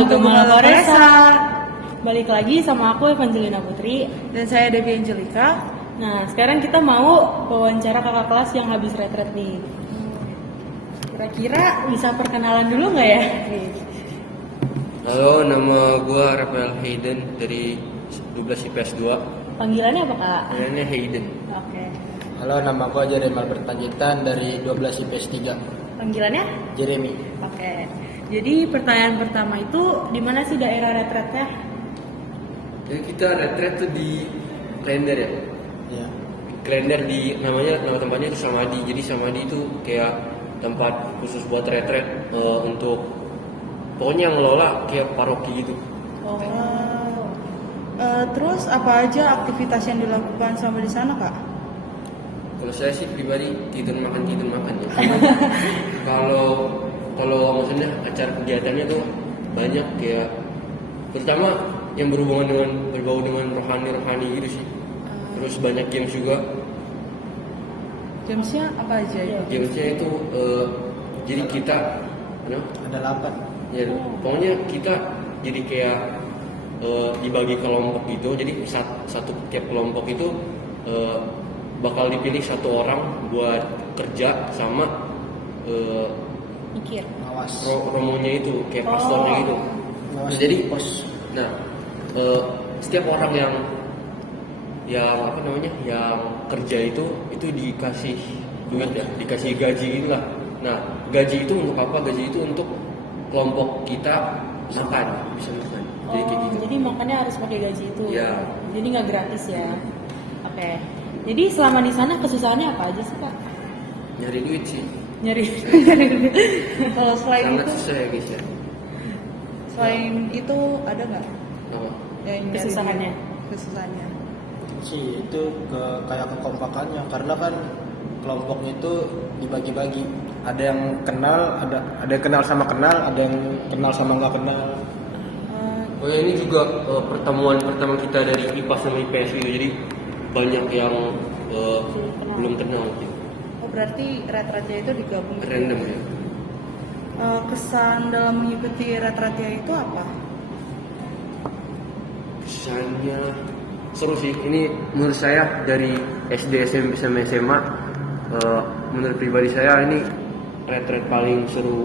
to Gemala Koresa. Balik lagi sama aku Evangelina Putri. Dan saya Debbie Angelika. Nah, sekarang kita mau wawancara kakak kelas yang habis retret nih. Kira-kira bisa perkenalan dulu nggak ya? Halo, nama gue Rafael Hayden dari 12 IPS 2. Panggilannya apa kak? Panggilannya Hayden. Oke. Halo, nama gue Jeremy Albert Panjaitan dari 12 IPS 3. Panggilannya? Jeremy. Oke. Jadi pertanyaan pertama itu di mana sih daerah retretnya? Jadi kita retret tuh di Klender ya. Ya. Klender nama tempatnya itu Samadhi. Jadi Samadhi itu kayak tempat khusus buat retret untuk pokoknya yang ngelola kayak paroki gitu. Oh. Terus apa aja aktivitas yang dilakukan sama di sana kak? Kalau saya sih pribadi tidur makan ya. Kalau maksudnya acara kegiatannya tuh banyak kayak terutama yang berbau dengan rohani gitu sih. Terus banyak games juga. Jamsnya apa aja ya? Gamesnya itu jadi kita Ada 8. ya pokoknya kita jadi kayak dibagi kelompok gitu. Jadi satu tiap kelompok itu bakal dipilih satu orang buat kerja sama Mikir. Awas. romonya itu kayak pastornya gitu. Awas. Jadi pos. nah setiap orang yang kerja itu dikasih duit ya, dikasih gaji inilah. Nah gaji itu untuk apa? Gaji itu untuk kelompok kita bisa makan. Jadi kayak gitu. Jadi makannya harus pakai gaji itu. Iya. Jadi nggak gratis ya. Oke. Jadi selama di sana kesusahannya apa aja sih kak? Nyari duit sih. Nyari. Kalau selain Sangat itu, susah ya guys ya. selain itu ada nggak Apa? yang nyari Kesusahannya? duit? Kesusahannya. Sih itu kayak kekompakannya karena kan kelompoknya itu dibagi-bagi. Ada yang kenal, ada yang kenal sama kenal, ada yang kenal sama nggak kenal. Oh ya, ini juga pertemuan pertama kita dari IPA sama IPS gitu. Jadi banyak yang belum kenal gitu. Oh berarti retretnya itu digabung. Random ya. Kesan dalam mengikuti retretnya itu apa? Kesannya seru sih. Ini menurut saya dari SD, SMP sama SMA, menurut pribadi saya ini retret paling seru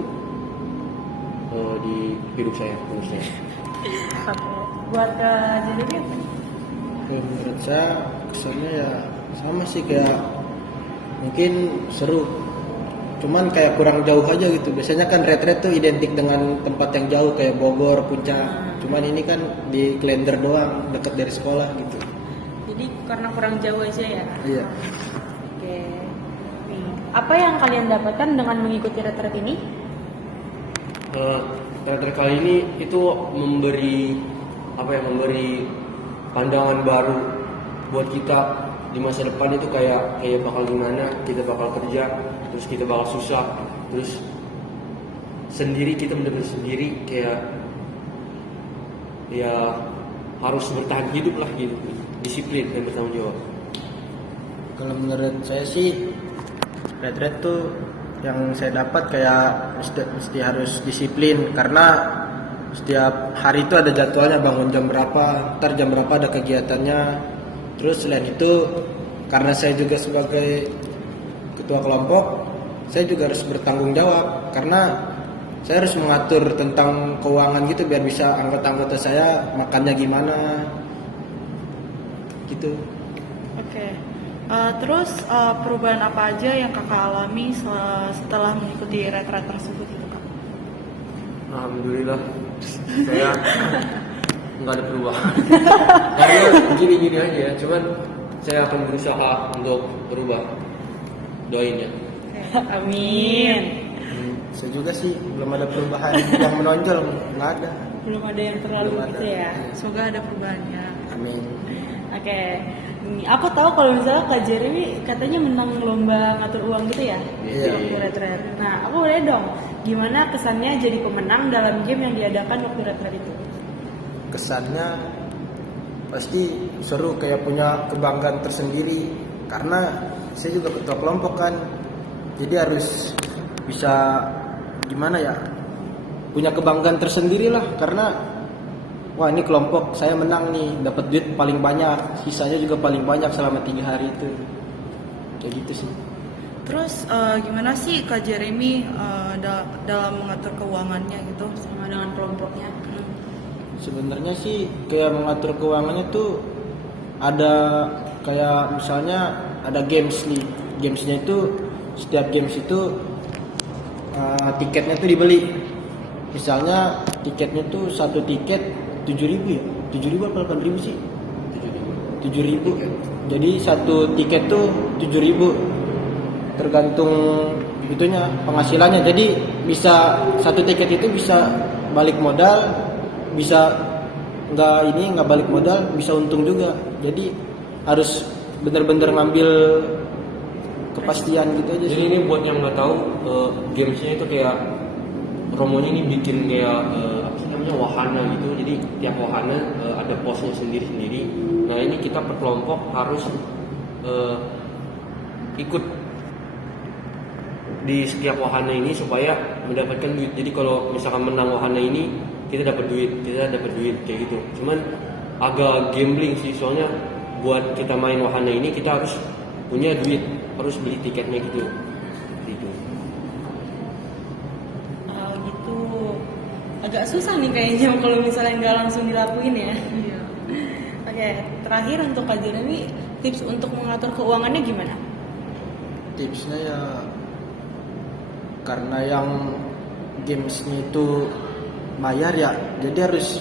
di hidup saya menurut saya. Oke. Buat jadi apa? Menurut saya kesannya ya sama sih, kayak mungkin seru. Cuman kayak kurang jauh aja gitu. Biasanya kan retret tuh identik dengan tempat yang jauh kayak Bogor, Puncak. Cuman ini kan di Klender doang, dekat dari sekolah gitu. Jadi karena kurang jauh aja ya. Iya. Oke. Nih, apa yang kalian dapatkan dengan mengikuti retret ini? Retret kali ini itu memberi pandangan baru buat kita di masa depan itu kayak bakal gimana, kita bakal kerja, terus kita bakal susah, terus kita benar-benar sendiri kayak ya harus bertahan hidup lah gitu, disiplin dan bertanggung jawab. Kalau menurut saya sih retret tuh yang saya dapat kayak mesti harus disiplin, karena setiap hari itu ada jadwalnya, bangun jam berapa, ntar jam berapa ada kegiatannya. Terus selain itu karena saya juga sebagai ketua kelompok, saya juga harus bertanggung jawab karena saya harus mengatur tentang keuangan gitu biar bisa anggota-anggota saya makannya gimana gitu. Oke. Terus perubahan apa aja yang kakak alami setelah mengikuti retret tersebut itu kak? Alhamdulillah saya nggak ada perubahan. Karena gini-gini aja ya, cuman saya akan berusaha untuk berubah. Doain ya. Amin. Saya juga sih belum ada perubahan yang menonjol, nggak ada. Belum ada yang terlalu Belum gitu ada. ya. Semoga ada perubahannya. Amin. Oke. Aku tahu kalau misalnya Kak Jeremy katanya menang lomba ngatur uang gitu ya di Iya. waktu retret. Nah, aku boleh dong, gimana kesannya jadi pemenang dalam game yang diadakan waktu retret itu? Kesannya pasti seru, kayak punya kebanggaan tersendiri karena saya juga ketua kelompok kan, jadi harus bisa gimana ya, punya kebanggaan tersendiri lah, karena wah ini kelompok saya menang nih, dapat duit paling banyak, sisanya juga paling banyak selama 3 hari itu. Kayak gitu sih. Terus gimana sih Kak Jeremy dalam mengatur keuangannya gitu? Sama dengan kelompoknya. Sebenarnya sih kayak mengatur keuangannya tuh ada kayak misalnya ada games nih. Gamesnya itu setiap games itu tiketnya tuh dibeli. Misalnya tiketnya tuh satu tiket 7.000 ya? 7.000 apa 8.000 sih? 7.000. Jadi satu tiket tuh 7.000. Tergantung itunya penghasilannya. Jadi bisa satu tiket itu bisa balik modal, bisa nggak balik modal, bisa untung juga. Jadi harus bener-bener ngambil kepastian gitu aja Jadi sih. ini buat yang nggak tahu, gamesnya itu kayak Romonya ini bikin kayak apa sih namanya, wahana gitu. Jadi tiap wahana ada posnya sendiri-sendiri. Nah ini kita per kelompok harus ikut di setiap wahana ini supaya mendapatkan duit. Jadi kalau misalkan menang wahana ini kita dapat duit kayak gitu. Cuman agak gambling sih, soalnya buat kita main wahana ini kita harus punya duit, harus beli tiketnya gitu. Gitu. Gitu. Agak susah nih kayaknya kalau misalnya nggak langsung dilakuin ya. Iya. Oke, terakhir untuk Kak Jeremy, tips untuk mengatur keuangannya gimana? Tipsnya ya karena yang gamesnya itu bayar ya, jadi harus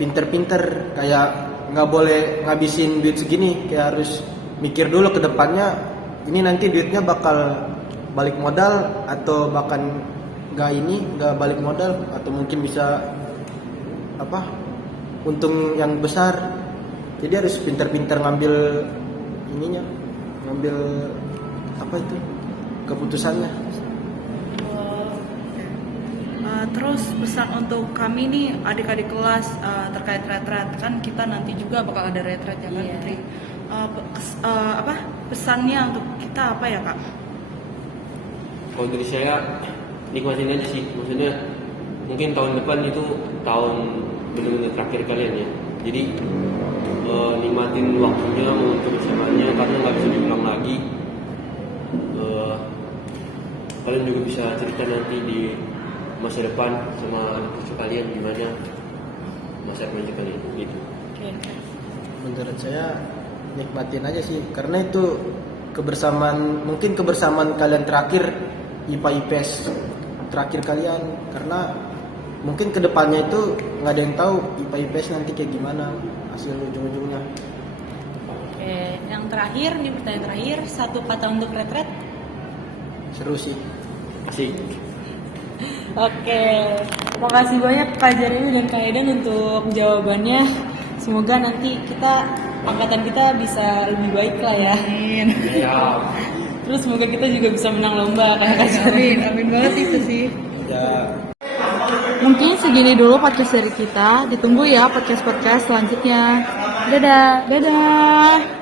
pinter-pinter, kayak nggak boleh ngabisin duit segini, kayak harus mikir dulu ke depannya ini nanti duitnya bakal balik modal atau bahkan nggak balik modal, atau mungkin bisa apa untung yang besar. Jadi harus pinter-pinter ngambil ininya, ngambil apa itu keputusannya. Terus pesan untuk kami nih adik-adik kelas terkait retret, kan kita nanti juga bakal ada retret ya kan Iya. Putri. Pesannya untuk kita apa ya Kak? Kalau dari saya nikmatin aja sih, maksudnya mungkin tahun depan itu tahun benar-benar terakhir kalian ya. Jadi nikmatin waktunya, momen kebersamaannya, karena nggak bisa diulang lagi. Kalian juga bisa cerita nanti di masa depan sama anak cucu kalian gimana masa remaja kalian gitu. Oke. Menurut saya nikmatin aja sih, karena itu mungkin kebersamaan kalian terakhir IPA IPS terakhir kalian, karena mungkin kedepannya itu nggak ada yang tahu IPA IPS nanti kayak gimana hasil ujung-ujungnya. Oke, yang terakhir nih, pertanyaan terakhir, satu kata untuk retret. Seru sih. Asik. Oke, terima kasih banyak Kak Jeremy dan Kak Edan untuk jawabannya. Semoga nanti angkatan kita bisa lebih baik lah ya. Amin. Ya. Terus semoga kita juga bisa menang lomba kayak Kak Jeremy. Amin banget itu sih. Ya, Mungkin segini dulu podcast dari kita. Ditunggu ya podcast-podcast selanjutnya. Dadah. Dadah.